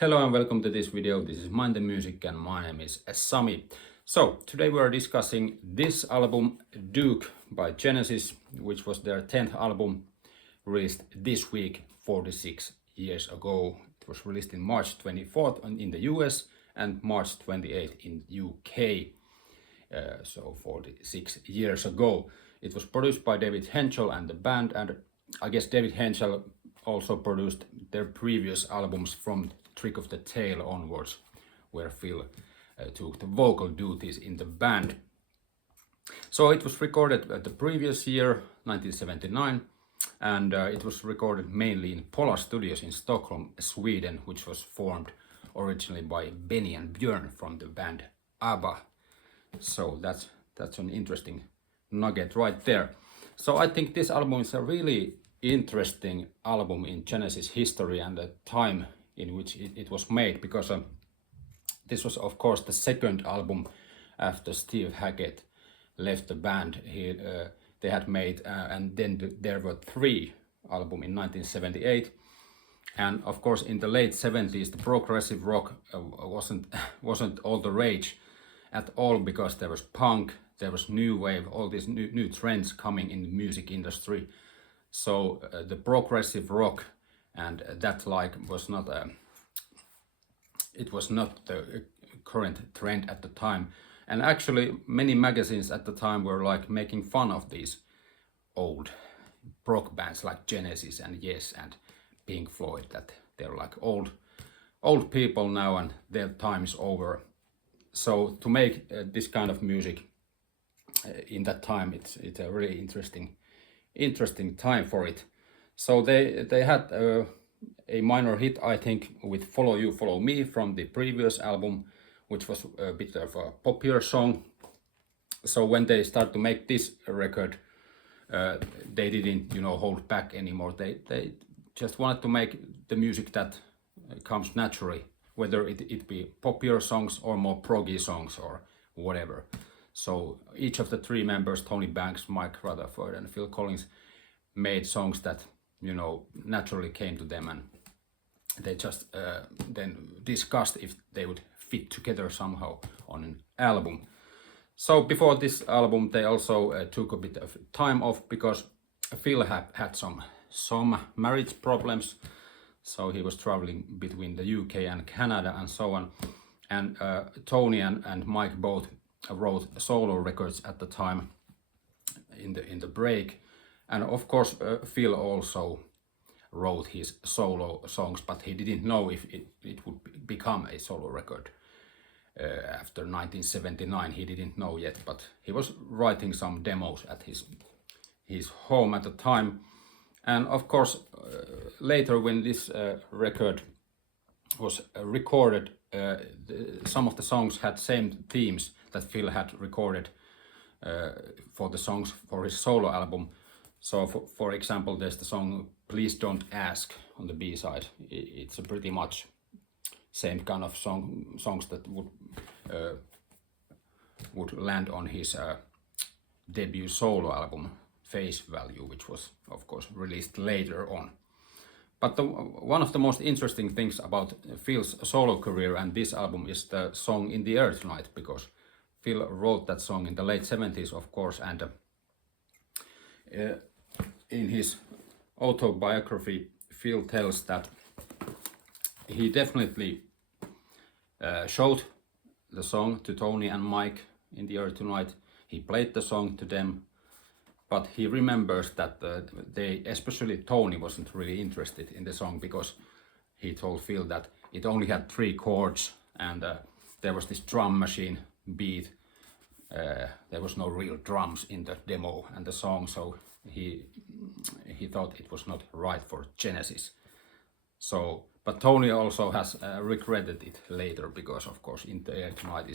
Hello and welcome to this video. This is Mind the Music and my name is Sami. So today we are discussing this album Duke by Genesis, which was their 10th album released this week 46 years ago. It was released in March 24th in the US and March 28th in UK. So 46 years ago. It was produced by David Henschel and the band, and I guess David Henschel also produced their previous albums from Trick of the Tail onwards, where Phil took the vocal duties in the band. So it was recorded the previous year, 1979, and it was recorded mainly in Pola Studios in Stockholm, Sweden, which was formed originally by Benny and Björn from the band ABBA. So that's an interesting nugget right there. So I think this album is a really interesting album in Genesis history and the time in which it was made, because this was of course the second album after Steve Hackett left the band. They had made and then there were three albums in 1978, and of course in the late 70s the progressive rock wasn't all the rage at all, because there was punk, there was new wave, all these new trends coming in the music industry. So the progressive rock and that was not it was not the current trend at the time, and actually many magazines at the time were like making fun of these old rock bands like Genesis and Yes and Pink Floyd, that they're like old people now and their time is over. So to make this kind of music in that time, it's a really interesting time for it. So they had a minor hit, I think, with Follow You, Follow Me from the previous album, which was a bit of a popular song. So when they start to make this record, they didn't, hold back anymore. They just wanted to make the music that comes naturally, whether it be popular songs or more proggy songs or whatever. So each of the three members, Tony Banks, Mike Rutherford and Phil Collins, made songs that naturally came to them, and they just then discussed if they would fit together somehow on an album. So before this album they also took a bit of time off, because Phil had some marriage problems, so he was traveling between the UK and Canada and so on, and Tony and Mike both wrote solo records at the time in the break. And of course Phil also wrote his solo songs, but he didn't know if it would become a solo record after 1979. He didn't know yet, but he was writing some demos at his home at the time. And of course later, when this record was recorded, some of the songs had same themes that Phil had recorded for the songs for his solo album. So for example, there's the song Please Don't Ask on the B-side. It's a pretty much same kind of songs that would land on his debut solo album Face Value, which was of course released later on. But one of the most interesting things about Phil's solo career and this album is the song In the Air Tonight, because Phil wrote that song in the late 70s, of course, and in his autobiography, Phil tells that he definitely showed the song to Tony and Mike in the Air Tonight. He played the song to them, but he remembers that they, especially Tony, wasn't really interested in the song, because he told Phil that it only had 3 chords and there was this drum machine beat. There was no real drums in the demo and the song, so he thought it was not right for Genesis. So, but Tony also has regretted it later, because of course In the Air Tonight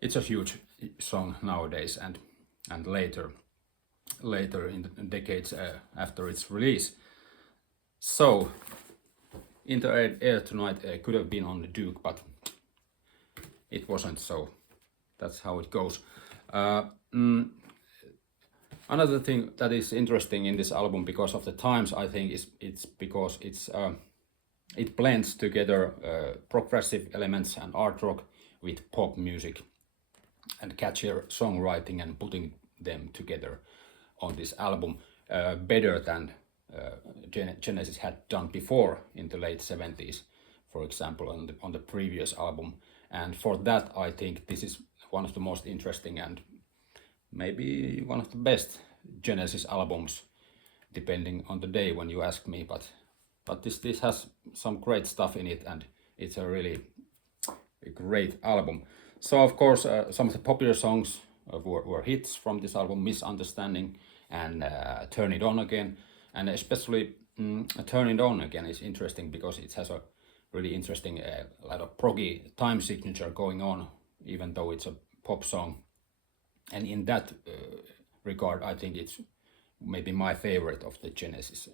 it's a huge song nowadays and later in the decades after its release. So In the Air Tonight could have been on the Duke, but it wasn't, so that's how it goes. Another thing that is interesting in this album, because of the times, I think, it's because it's it blends together progressive elements and art rock with pop music and catchier songwriting and putting them together on this album better than Genesis had done before in the late 70s, for example, on the previous album. And for that, I think this is one of the most interesting and maybe one of the best Genesis albums, depending on the day when you ask me. But this has some great stuff in it, and it's a really a great album. So of course, some of the popular songs were hits from this album: "Misunderstanding" and "Turn It On Again," and especially "Turn It On Again" is interesting because it has a really interesting like a proggy time signature going on, even though it's a pop song. And in that regard, I think it's maybe my favorite of the Genesis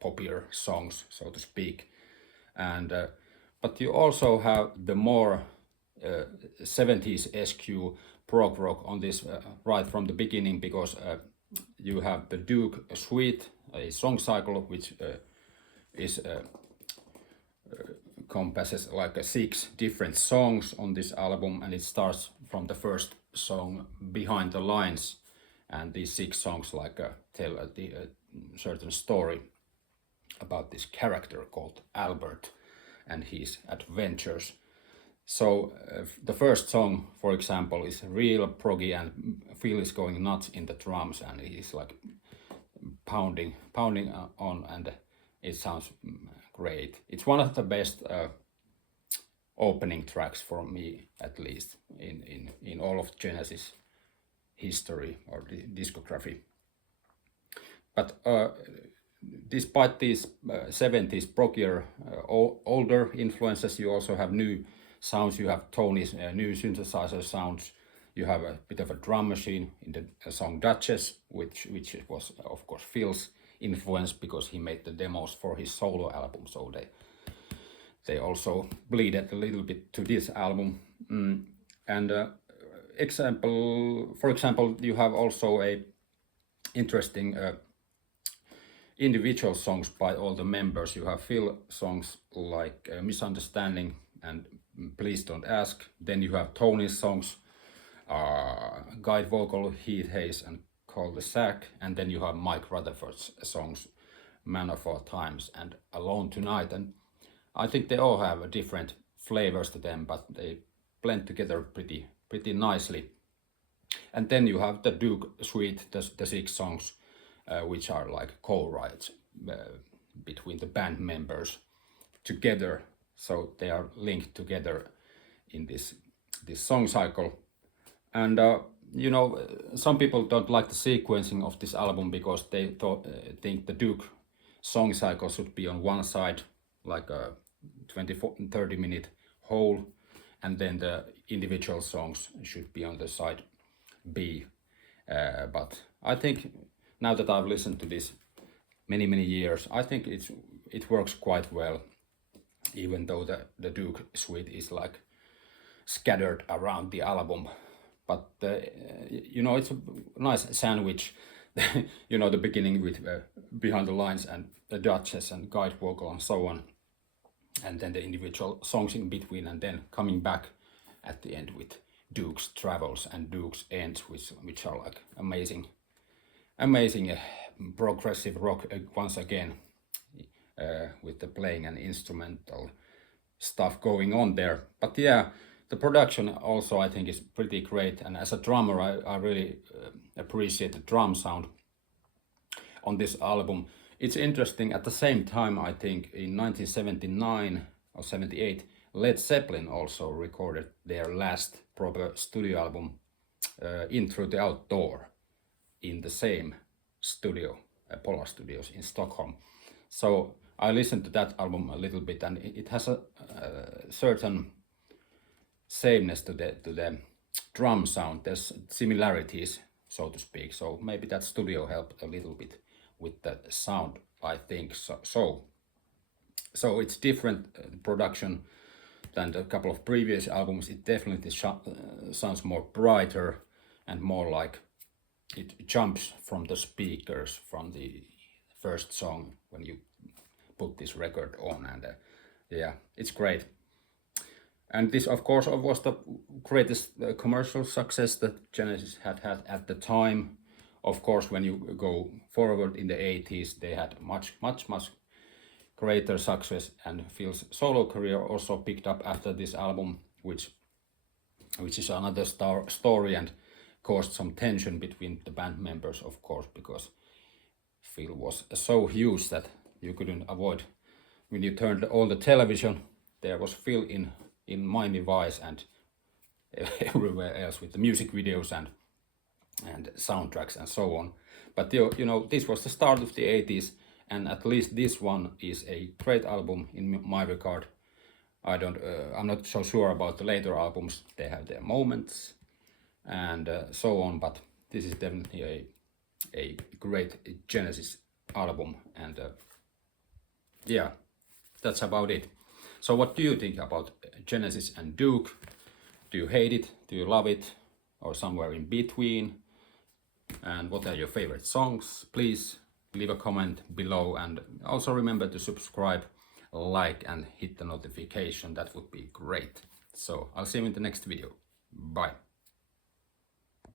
popular songs, so to speak. And but you also have the more 70s SQ prog rock on this right from the beginning, because you have the Duke Suite, a song cycle which is compasses like 6 different songs on this album, and it starts from the first song, "Behind the Lines," and these 6 songs like tell a certain story about this character called Albert and his adventures. So the first song, for example, is real proggy, and Phil is going nuts in the drums, and he's like pounding on, and it sounds great. It's one of the best opening tracks for me, at least in all of Genesis history or the discography. But despite these 70s proggier older influences, you also have new sounds. You have Tony's new synthesizer sounds. You have a bit of a drum machine in the song Duchess, which was of course Phil's influence because he made the demos for his solo album, so they also bleeded a little bit to this album. And for example, you have also a interesting individual songs by all the members. You have Phil songs like "Misunderstanding" and "Please Don't Ask." Then you have Tony's songs, guide vocal Heath Hayes and "Call the Sack," and then you have Mike Rutherford's songs "Man of All Times" and "Alone Tonight." And I think they all have different flavors to them, but they blend together pretty nicely. And then you have the Duke Suite, the 6 songs, which are like co-writes between the band members together, so they are linked together in this song cycle. And you know, some people don't like the sequencing of this album because they think the Duke song cycle should be on one side, like a 30 minute whole, and then the individual songs should be on the side B. But I think now that I've listened to this many years, I think it works quite well, even though the Duke Suite is like scattered around the album. But you know, it's a nice sandwich. You know, the beginning with "Behind the Lines" and the Duchess and guide vocal and so on, and then the individual songs in between, and then coming back at the end with Duke's Travels and Duke's Ends, which are like amazing progressive rock once again, with the playing and instrumental stuff going on there. But yeah, the production also I think is pretty great, and as a drummer I really appreciate the drum sound on this album. It's interesting, at the same time I think in 1979 or 78 Led Zeppelin also recorded their last proper studio album, In Through the Outdoor, in the same studio, Polar Studios in Stockholm. So I listened to that album a little bit, and it has a certain sameness to the drum sound. There's similarities, so to speak. So maybe that studio helped a little bit with the sound, I think. So it's different production than a couple of previous albums. It definitely sounds more brighter and more like it jumps from the speakers from the first song when you put this record on, Yeah, it's great. And this, of course, was the greatest commercial success that Genesis had had at the time. Of course, when you go forward in the 80s, they had much greater success, and Phil's solo career also picked up after this album, which is another story and caused some tension between the band members, of course, because Phil was so huge that you couldn't avoid. When you turned on the television, there was Phil in Miami Vice and everywhere else with the music videos and soundtracks and so on. But you know, this was the start of the 80s, and at least this one is a great album in my regard. I'm not so sure about the later albums. They have their moments and so on, but this is definitely a great Genesis album, and yeah, that's about it. So what do you think about Genesis and Duke? Do you hate it? Do you love it? Or somewhere in between? And what are your favorite songs? Please leave a comment below, and also remember to subscribe, like, and hit the notification. That would be great. So I'll see you in the next video. Bye.